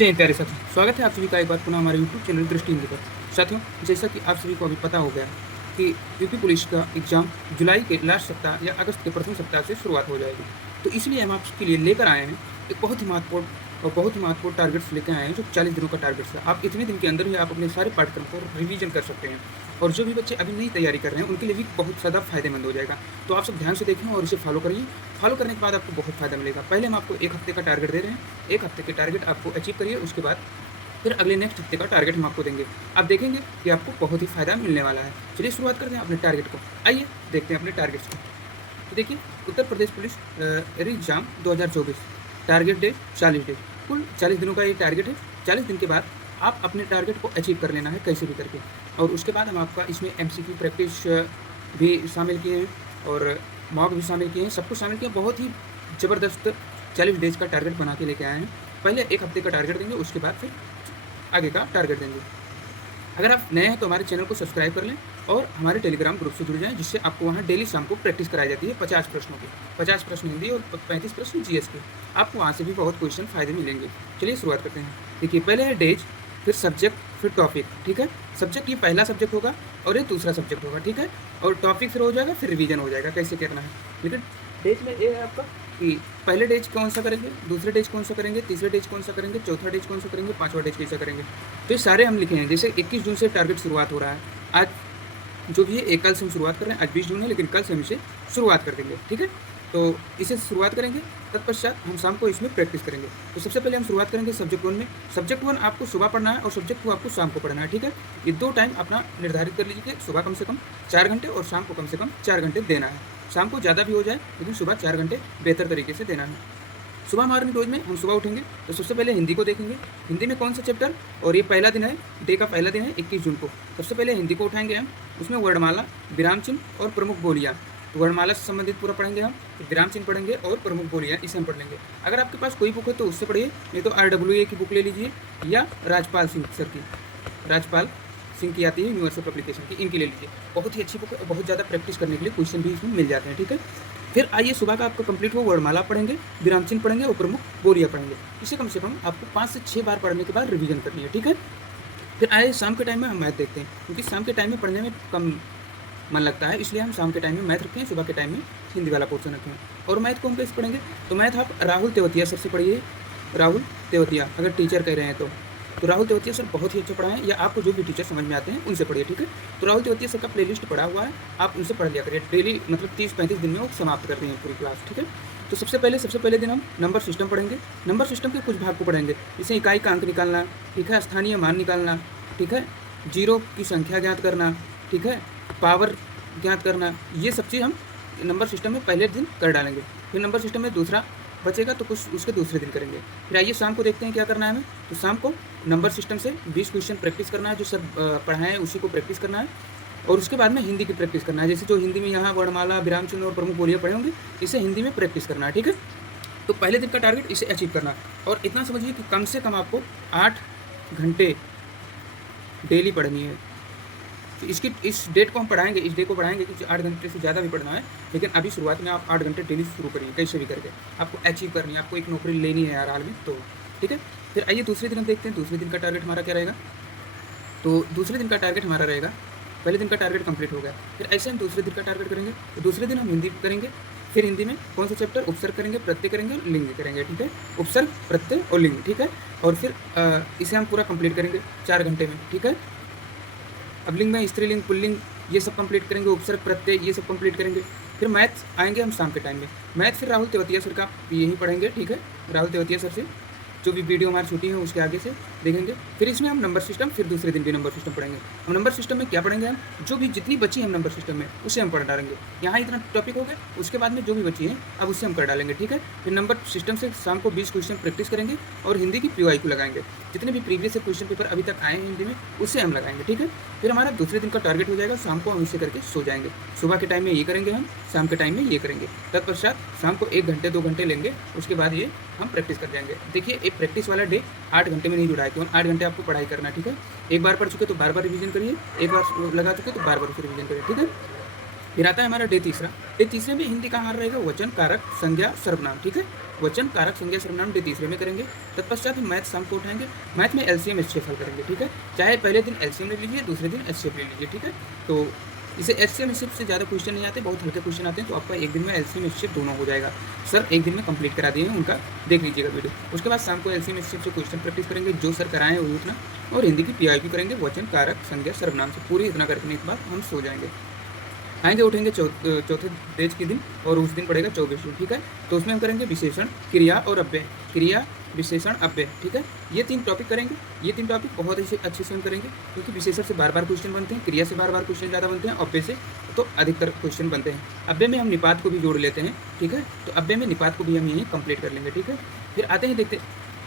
जय हिंद प्यारे साथियों, स्वागत है आप सभी का एक बार पुनः हमारे यूट्यूब चैनल दृष्टि हिंदी पर। साथियों, जैसा कि आप सभी को अभी पता हो गया कि यूपी पुलिस का एग्ज़ाम जुलाई के लास्ट सप्ताह या अगस्त के प्रथम सप्ताह से शुरुआत हो जाएगी। तो इसलिए हम आपके लिए लेकर आए हैं एक बहुत ही महत्वपूर्ण टारगेट्स लेकर आए हैं जो 40 दिनों का टारगेट्स है। आप इतने दिन के अंदर ही आप अपने सारे पाठ्यक्रम को रिवीजन कर सकते हैं और जो भी बच्चे अभी नई तैयारी कर रहे हैं उनके लिए भी बहुत ज़्यादा फायदेमंद हो जाएगा। तो आप सब ध्यान से देखें और इसे फॉलो करिए। फॉलो करने के बाद आपको बहुत फ़ायदा मिलेगा। पहले हम आपको 1 हफ्ते का टारगेट दे रहे हैं। 1 हफ्ते के टारगेट आपको अचीव करिए, उसके बाद फिर अगले नेक्स्ट हफ्ते का टारगेट हम आपको देंगे। आप देखेंगे कि आपको बहुत ही फ़ायदा मिलने वाला है। चलिए शुरुआत करते हैं अपने टारगेट को। आइए देखते हैं अपने टारगेट्स को। तो देखिए, Uttar Pradesh police exam 2024 target date 40 days, कुल 40 दिनों का ये टारगेट है। 40 दिन के बाद आप अपने टारगेट को अचीव कर लेना है कैसे भी करके। और उसके बाद हम आपका इसमें एमसीक्यू प्रैक्टिस भी शामिल किए हैं और मॉक भी शामिल किए हैं, सब कुछ शामिल किए हैं। बहुत ही ज़बरदस्त 40 डेज़ का टारगेट बना के लेके आए हैं। पहले 1 हफ्ते का टारगेट देंगे, उसके बाद फिर आगे का टारगेट देंगे। अगर आप नए हैं तो हमारे चैनल को सब्सक्राइब कर लें और हमारे टेलीग्राम ग्रुप से जुड़ जाएं, जिससे आपको वहाँ डेली शाम को प्रैक्टिस कराई जाती है 50 प्रश्नों की। 50 प्रश्न हिंदी और 35 प्रश्न जीएस के। आपको वहाँ से भी बहुत क्वेश्चन फ़ायदे मिलेंगे। चलिए शुरुआत करते हैं। देखिए, पहले है डेज, फिर सब्जेक्ट, फिर टॉपिक। ठीक है, सब्जेक्ट ये पहला सब्जेक्ट होगा और ये दूसरा सब्जेक्ट होगा। ठीक है, और टॉपिक फिर हो जाएगा, फिर रिवीजन हो जाएगा कैसे करना है। लेकिन डेज में ये है आपका कि पहले डेज कौन सा करेंगे, दूसरे डेज कौन सा करेंगे, तीसरे डेज कौन सा करेंगे, चौथा डेज कौन सा करेंगे, पाँचवा डेज कैसा करेंगे। तो ये सारे हम लिखे हैं। जैसे 21 जून से टारगेट शुरुआत हो रहा है। आज जो भी है, कल से हम शुरुआत कर रहे हैं। आज 20 जून है, लेकिन कल से हम इसे शुरुआत कर देंगे। ठीक है, तो इसे शुरुआत करेंगे, तत्पश्चात हम शाम को इसमें प्रैक्टिस करेंगे। तो सबसे पहले हम शुरुआत करेंगे सब्जेक्ट 1 में। सब्जेक्ट 1 आपको सुबह पढ़ना है और सब्जेक्ट 2 आपको शाम को पढ़ना है। ठीक है, ये 2 टाइम अपना निर्धारित कर लीजिए। सुबह कम से कम 4 घंटे और शाम को कम से कम 4 घंटे देना है। शाम को ज़्यादा भी हो जाए, लेकिन सुबह 4 घंटे बेहतर तरीके से देना है। सुबह मॉर्निंग रोज में हम सुबह उठेंगे तो सबसे पहले हिंदी को देखेंगे। हिंदी में कौन सा चैप्टर, और ये पहला दिन है, डे का पहला दिन है 21 जून को। सबसे पहले हिंदी को उठाएंगे हम। उसमें वर्णमाला, विराम चिन्ह और प्रमुख बोलियाँ। तो वर्णमाला से संबंधित पूरा पढ़ेंगे हम, विराम चिन्ह पढ़ेंगे और प्रमुख बोलियाँ इसे हम पढ़ लेंगे। अगर आपके पास कोई बुक है तो उससे पढ़िए, नहीं तो RWA की बुक ले लीजिए या राजपाल सिंह सर की, राजपाल सिंह की आती है यूनिवर्सल पब्लिकेशन की, इनकी ले लीजिए। बहुत ही अच्छी बुक है, बहुत ज़्यादा प्रैक्टिस करने के लिए क्वेश्चन भी इसमें मिल जाते हैं। ठीक है, फिर आइए सुबह का आपका कंप्लीट हो, वर्णमाला पढ़ेंगे, विराम चिन्ह पढ़ेंगे और प्रमुख बोलियाँ पढ़ेंगे। इसे कम से कम आपको 5 से 6 बार पढ़ने के बाद रिवीजन करनी है। ठीक है, फिर आइए शाम के टाइम में हम मैथ देखते हैं, क्योंकि शाम के टाइम में पढ़ने में कम मन लगता है, इसलिए हम शाम के टाइम में मैथ रखें, सुबह के टाइम में हिंदी वाला पोर्शन रखें। और मैथ को हम कैसे पढ़ेंगे, तो मैथ आप राहुल तेवतिया सर से पढ़िए। राहुल तेवतिया अगर टीचर कह रहे हैं तो राहुल तेवतिया सर बहुत ही अच्छा पढ़ाएं, या आपको जो भी टीचर समझ में आते हैं उनसे पढ़िए। ठीक है, तो राहुल तेवतिया सर का प्लेलिस्ट पढ़ा हुआ है, आप उनसे पढ़ लिया करिए। डेली मतलब 30-35 दिन में वो समाप्त कर देंगे पूरी क्लास। ठीक है, तो सबसे पहले दिन हम नंबर सिस्टम पढ़ेंगे। नंबर सिस्टम के कुछ भाग को पढ़ेंगे, जैसे इकाई का अंक निकालना, ठीक है, स्थानीय मान निकालना, ठीक है, जीरो की संख्या ज्ञात करना, ठीक है, पावर ज्ञात करना। ये सब चीज़ हम नंबर सिस्टम में पहले दिन कर डालेंगे। फिर नंबर सिस्टम में दूसरा बचेगा तो कुछ उसके दूसरे दिन करेंगे। फिर आइए शाम को देखते हैं क्या करना है हमें। तो शाम को नंबर सिस्टम से 20 क्वेश्चन प्रैक्टिस करना है, जो सर पढ़ाएं उसी को प्रैक्टिस करना है। और उसके बाद में हिंदी की प्रैक्टिस करना है, जैसे जो हिंदी में यहाँ वर्णमाला, विराम चिन्ह और प्रमुख बोलियाँ पढ़े होंगे, इसे हिंदी में प्रैक्टिस करना है। ठीक है, तो पहले दिन का टारगेट इसे अचीव करना। और इतना समझिए कि कम से कम आपको 8 घंटे डेली पढ़नी है। तो इस डेट को हम पढ़ाएंगे, इस डे को पढ़ाएंगे कि 8 घंटे से ज़्यादा भी पढ़ना है, लेकिन अभी शुरुआत में आप 8 घंटे डेली शुरू करिए कैसे भी करके। आपको अचीव करनी है, आपको एक नौकरी लेनी है यार हाल में, तो ठीक है। फिर आइए दूसरे दिन हम देखते हैं दूसरे दिन का टारगेट हमारा क्या रहेगा। तो दूसरे दिन का टारगेट हमारा रहेगा, पहले दिन का टारगेट कंप्लीट हो गया, फिर ऐसे हम दूसरे दिन का टारगेट करेंगे। तो दूसरे दिन हम हिंदी करेंगे। फिर हिंदी में कौन सा चैप्टर, उपसर्ग करेंगे, प्रत्यय करेंगे और लिंग करेंगे। ठीक है, उपसर्ग, प्रत्यय और लिंग। ठीक है, और फिर इसे हम पूरा कंप्लीट करेंगे 4 घंटे में। ठीक है, अब लिंग में स्त्रीलिंग, पुल्लिंग ये सब कंप्लीट करेंगे, उपसर्ग, प्रत्यय ये सब कंप्लीट करेंगे। फिर मैथ आएंगे हम शाम के टाइम में। मैथ फिर राहुल तेवतिया सर का यहीं पढ़ेंगे। ठीक है, राहुल तेवतिया सर से जो भी वीडियो हमारी छुट्टी है उसके आगे से देखेंगे। फिर इसमें हम नंबर सिस्टम, फिर दूसरे दिन भी नंबर सिस्टम पढ़ेंगे। हम नंबर सिस्टम में क्या पढ़ेंगे, हम जो भी जितनी बची हम नंबर सिस्टम में उसे हम पढ़ डालेंगे। यहाँ इतना टॉपिक हो गया, उसके बाद में जो भी बची है अब उससे हम कर डालेंगे। ठीक है, फिर नंबर सिस्टम से शाम को 20 क्वेश्चन प्रैक्टिस करेंगे और हिंदी की PYQ लगाएंगे। जितने भी प्रीवियस क्वेश्चन पेपर अभी तक आए हैं हिंदी में उससे हम लगाएंगे। ठीक है, फिर हमारा दूसरे दिन का टारगेट हो जाएगा, शाम को हम इसे करके सो जाएंगे। सुबह के टाइम में ये करेंगे, हम शाम के टाइम में ये करेंगे। तत्पश्चात शाम को 1 घंटे 2 घंटे लेंगे, उसके बाद ये हम प्रैक्टिस कर जाएंगे। देखिए, एक प्रैक्टिस वाला डे 8 घंटे में नहीं जुड़ा है, केवल 8 घंटे आपको पढ़ाई करना है। ठीक है, एक बार पढ़ चुके तो बार बार रिवीजन करिए, एक बार लगा चुके तो बार बार उसे रिवीजन करिए। ठीक है, फिर आता है हमारा डे तीसरा। डे तीसरे में हिंदी का आहार रहेगा वचन, कारक, संज्ञा, सर्वनाम। ठीक है, वचन, कारक, संज्ञा, सर्वनाम डे तीसरे में करेंगे। तत्पश्चात हम मैथ शाम को उठाएंगे। मैथ में एलसीएम एचसीएफ हल करेंगे। ठीक है, चाहे पहले दिन एलसीएम ले लीजिए, दूसरे दिन एचसीएफ ले लीजिए। ठीक है, तो इसे एचसीएम एचसीएफ से ज़्यादा क्वेश्चन नहीं आते, बहुत हल्के क्वेश्चन आते हैं, तो आपका एक दिन में एलसीएम एचसीएफ दोनों हो जाएगा। सर एक दिन में कंप्लीट करा दिए हैं, उनका देख लीजिएगा वीडियो। उसके बाद शाम को एलसीएम एचसीएफ से क्वेश्चन प्रैक्टिस करेंगे, जो सर कराएं वही उतना, और हिंदी की पीआईक्यू करेंगे, वचन, कारक, संज्ञा, सर्वनाम से पूरी इतना करने के बाद हम सो जाएंगे। आएंगे उठेंगे चौथे डेज के दिन, और उस दिन पड़ेगा 24 दिन। ठीक है, तो उसमें हम करेंगे विशेषण, क्रिया और अव्यय। क्रिया, विशेषण, अव्यय। ठीक है, ये 3 टॉपिक करेंगे। ये 3 टॉपिक बहुत अच्छे से हम करेंगे, क्योंकि विशेषण से बार बार क्वेश्चन बनते हैं, क्रिया से बार बार क्वेश्चन ज़्यादा बनते हैं, अव्यय से तो अधिकतर क्वेश्चन बनते हैं। अव्यय में हम निपात को भी जोड़ लेते हैं। ठीक है, तो अव्यय में निपात को भी हम यहीं कंप्लीट कर लेंगे। ठीक है, फिर आते हैं देखते,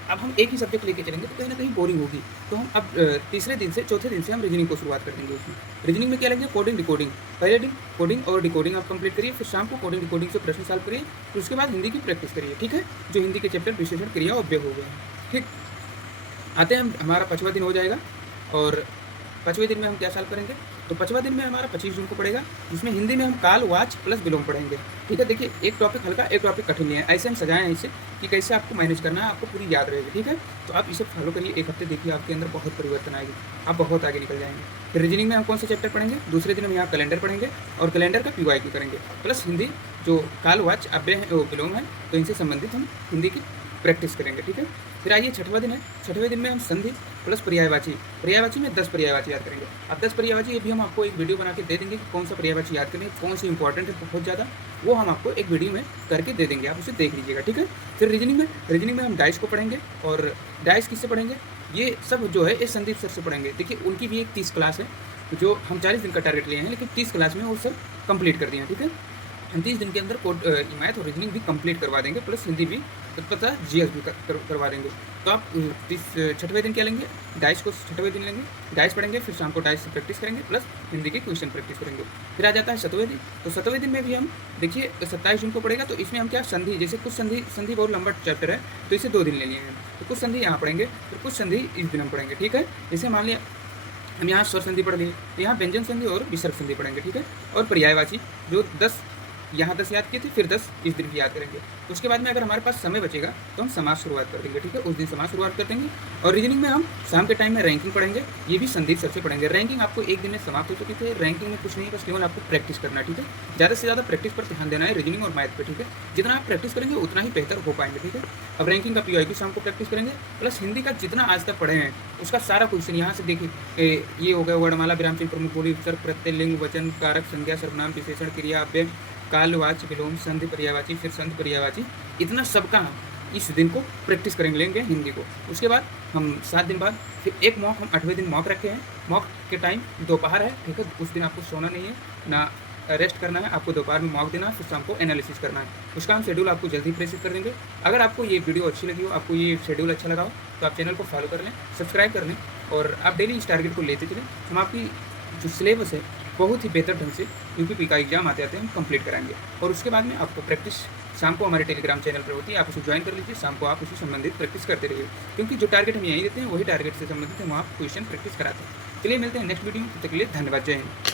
अब हम एक ही सब्जेक्ट लेके चलेंगे तो कहीं ना कहीं बोरिंग होगी, तो हम अब तीसरे दिन से चौथे दिन से हम रीजनिंग को शुरुआत कर देंगे। उसमें रीजनिंग में क्या लेंगे, कोडिंग, डिकोडिंग। पहले दिन कोडिंग और डिकोडिंग आप कंप्लीट करिए, फिर शाम को कोडिंग डिकोडिंग से प्रश्न सॉल्व करिए, फिर उसके बाद हिंदी की प्रैक्टिस करिए। ठीक है, जो हिंदी के चैप्टर विशेषण, क्रिया और अव्यय हो गए हैं। ठीक, आते हैं हमारा 5वां दिन हो जाएगा, और 5वें दिन में हम क्या सॉल्व करेंगे, तो 5वां दिन में हमारा 25 जून को पड़ेगा, जिसमें हिंदी में हम काल, वाच प्लस विलोम पढ़ेंगे। ठीक है, देखिए एक टॉपिक हल्का, एक टॉपिक कठिन है, ऐसे हम सजाएं इसे कि कैसे आपको मैनेज करना है, आपको पूरी याद रहेगी। ठीक है, तो आप इसे फॉलो करिए, एक हफ्ते देखिए आपके अंदर बहुत परिवर्तन आएगी, आप बहुत आगे निकल जाएंगे। फिर रीजनिंग में हम कौन सा चैप्टर पढ़ेंगे, दूसरे दिन हम यहाँ कैलेंडर पढ़ेंगे, और कैलेंडर का पीवाईक्यू करेंगे, प्लस हिंदी जो काल, वाच, अव्यय है, विलोम है, तो इनसे संबंधित हम हिंदी की प्रैक्टिस करेंगे। ठीक है, फिर आइए 6वां दिन है। 6वें दिन में हम संधि प्लस पर्यायवाची। पर्यायवाची में 10 पर्यायवाची याद करेंगे। अब 10 पर्यायवाची ये भी हम आपको एक वीडियो बना के दे देंगे कि कौन सा पर्यायवाची याद करेंगे, कौन सी इंपॉर्टेंट है बहुत ज़्यादा, वो हम आपको एक वीडियो में करके दे देंगे, आप उसे देख लीजिएगा। ठीक है, फिर रीजनिंग में हम डाइस को पढ़ेंगे, और डाइस किससे पढ़ेंगे, ये सब जो है ये संदीप सर से पढ़ेंगे। देखिए उनकी भी एक 30 क्लास है, जो हम 40 दिन का टारगेट लिए हैं, लेकिन 30 क्लास में वो सब कंप्लीट कर दिए हैं। ठीक है, हम 30 दिन के अंदर मैथ और रीजनिंग भी कंप्लीट करवा देंगे, प्लस हिंदी भी पता जीएस भी करवा देंगे। तो आप 6वें दिन क्या लेंगे, डाइस को 6वें दिन लेंगे, डाइस पढ़ेंगे, फिर शाम को डाइस से प्रैक्टिस करेंगे, प्लस हिंदी के क्वेश्चन प्रैक्टिस करेंगे। फिर आ जाता है 7वें दिन। तो 7वें दिन में भी हम देखिए 27 जून को पड़ेगा, तो इसमें हम क्या संधि, जैसे कुछ संधि बहुत लंबा चैप्टर है, तो इसे 2 दिन ले लिए हैं, तो कुछ संधि यहाँ पढ़ेंगे, फिर कुछ संधि इस दिन हम पढ़ेंगे। ठीक है, जैसे मान लिया हम यहाँ स्वर संधि पढ़ लिए, यहाँ व्यंजन संधि और विसर्ग संधि पढ़ेंगे। ठीक है, और पर्यायवाची जो 10 यहाँ 10 याद किए थे, फिर 10 इस दिन की याद करेंगे। उसके बाद में अगर हमारे पास समय बचेगा तो हम समाज शुरुआत कर देंगे। ठीक है, उस दिन समाज शुरुआत कर देंगे। और रीजनिंग में हम शाम के टाइम में रैंकिंग पढ़ेंगे, ये भी संदीप सर से पढ़ेंगे। रैंकिंग आपको एक दिन में समाप्त हो चुकी थी, रैंकिंग में कुछ नहीं, बस केवल आपको प्रैक्टिस करना है। ठीक है, ज़्यादा से ज़्यादा प्रैक्टिस पर ध्यान देना है, रीजनिंग और मैथ पर। ठीक है, जितना आप प्रैक्टिस करेंगे उतना ही बेहतर हो पाएंगे। ठीक है, अब रैंकिंग का पीआईक्यू शाम को प्रैक्टिस करेंगे, प्लस हिंदी का जितना आज तक पढ़े हैं उसका सारा क्वेश्चन यहाँ से देखिए, ये हो गया वर्णमाला, विराम चिन्ह, प्रमुख बोली, उपसर्ग, प्रत्यय, लिंग, वचन, कारक, संज्ञा, सर्वनाम, विशेषण, क्रिया, अव्यय, काल, वाच, विलोम, संधि, पर्यायवाची, फिर संधि, पर्यायवाची, इतना सबका हम इस दिन को प्रैक्टिस करेंगे, लेंगे हिंदी को। उसके बाद हम 7 दिन बाद फिर एक मॉक, हम 8वें दिन मॉक रखे हैं। मॉक के टाइम दोपहर है। ठीक है, उस दिन आपको सोना नहीं है ना रेस्ट करना है, आपको दोपहर में मॉक देना है, फिर शाम को एनालिसिस करना है। उसका हम शेड्यूल आपको जल्दी प्रेसित कर देंगे। अगर आपको ये वीडियो अच्छी लगी हो, आपको ये शेड्यूल अच्छा लगा हो, तो आप चैनल को फॉलो कर लें, सब्सक्राइब कर लें, और आप डेली इस टारगेट को लेते चलें। हम आपकी जो सिलेबस है बहुत ही बेहतर ढंग से यूपीपी का एग्जाम आते हम कंप्लीट कराएंगे। और उसके बाद में आपको प्रैक्टिस शाम को हमारे टेलीग्राम चैनल पर होती है, आप उसे ज्वाइन कर लीजिए, शाम को आप उसी संबंधित प्रैक्टिस करते रहिए, क्योंकि जो टारगेट हम यहीं देते हैं वही टारगेट से संबंधित हम आप क्वेश्चन प्रैक्टिस कराते हैं। चलिए मिलते हैं नेक्स्ट वीडियो में, तब तक के लिए धन्यवाद, जय हिंद।